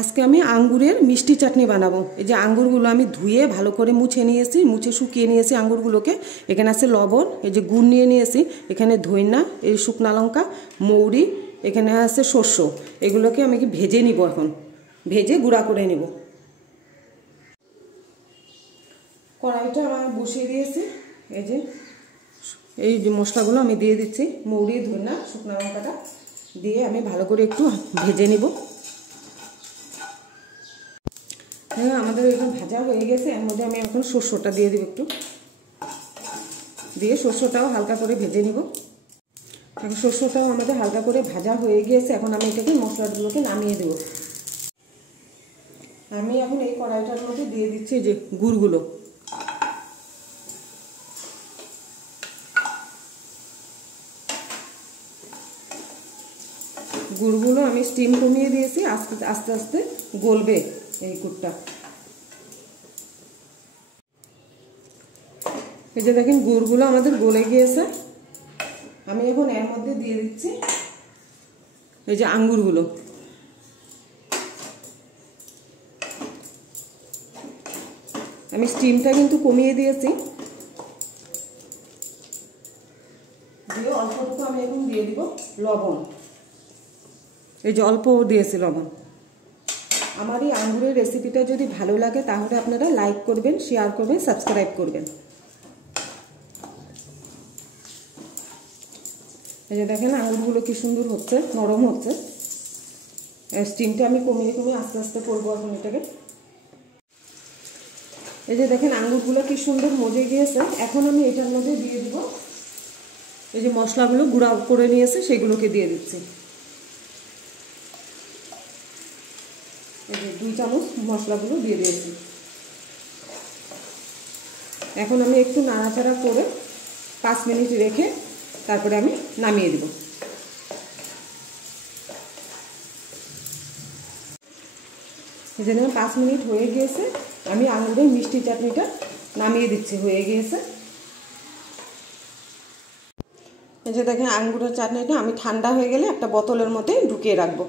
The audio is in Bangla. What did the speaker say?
আজকে আমি আঙ্গুরের মিষ্টি চাটনি বানাবো। এই যে আঙ্গুরগুলো আমি ধুয়ে ভালো করে মুছে নিয়েছি, মুছে শুকিয়ে নিয়েছি আঙ্গুরগুলোকে। এখানে আছে লবণ, এই যে গুড় নিয়ে নিয়েছি, এখানে ধইনা, এই শুকনা লঙ্কা, মৌরি, এখানে আছে শস্য। এগুলোকে আমি ভেজে নিব, এখন ভেজে গুঁড়া করে নেব। কড়াইটা আমার বসিয়ে দিয়েছি। এই যে মশলাগুলো আমি দিয়ে দিচ্ছি, মৌরি, ধইনা, শুকনা লঙ্কাটা দিয়ে আমি ভালো করে একটু ভেজে নিব। হ্যাঁ, আমাদের এখানে ভাজা হয়ে গেছে। এর মধ্যে আমি এখন শস্যটা দিয়ে দেব, একটু দিয়ে শস্যটাও হালকা করে ভেজে নিব। এখন শস্যটাও আমাদের হালকা করে ভাজা হয়ে গিয়েছে। এখন আমি এটাকে মশলাগুলোকে নামিয়ে দেব। আমি এখন এই কড়াইটার মধ্যে দিয়ে দিচ্ছি যে গুড়গুলো। গুড়গুলো আমি স্টিম কমিয়ে দিয়েছি, আস্তে আস্তে আস্তে গলবে এই গুড়টা। এই যে দেখেন গুড়গুলো আমাদের গলে গিয়েছে। আমি এখন এর মধ্যে দিয়ে দিচ্ছি এই যে আঙ্গুরগুলো। আমি স্টিমটা কিন্তু কমিয়ে দিয়েছি। দিয়ে অল্পটুকু আমি এখন দিয়ে দিব লবণ। এই যে অল্প দিয়েছি লবণ। আমার এই আঙ্গুরের রেসিপিটা যদি ভালো লাগে তাহলে আপনারা লাইক করবেন, শেয়ার করবেন, সাবস্ক্রাইব করবেন। এই যে দেখেন আঙ্গুরগুলো কি সুন্দর হচ্ছে, নরম হচ্ছে। স্টিমটা আমি কমিয়ে কমিয়ে আস্তে আস্তে করবো এখন এটাকে। এই যে দেখেন আঙ্গুরগুলো কি সুন্দর মজে গিয়েছে। এখন আমি এটার মধ্যে দিয়ে দিব এই যে মশলাগুলো গুঁড়া করে নিয়েছে, সেগুলোকে দিয়ে দিচ্ছি। এই যে 2 চামচ মশলাগুলো দিয়ে দিয়েছি। এখন আমি একটু নাড়াচাড়া করে 5 মিনিট রেখে তারপরে আমি নামিয়ে দেব। এই যে 5 মিনিট হয়ে গিয়েছে। আমি আঙ্গুরের মিষ্টি চাটনিটা নামিয়ে দিচ্ছি, হয়ে গিয়েছে। এই যে দেখেন আঙ্গুরের চাটনিটা আমি ঠান্ডা হয়ে গেলে একটা বোতলের মধ্যে ঢুকিয়ে রাখবো।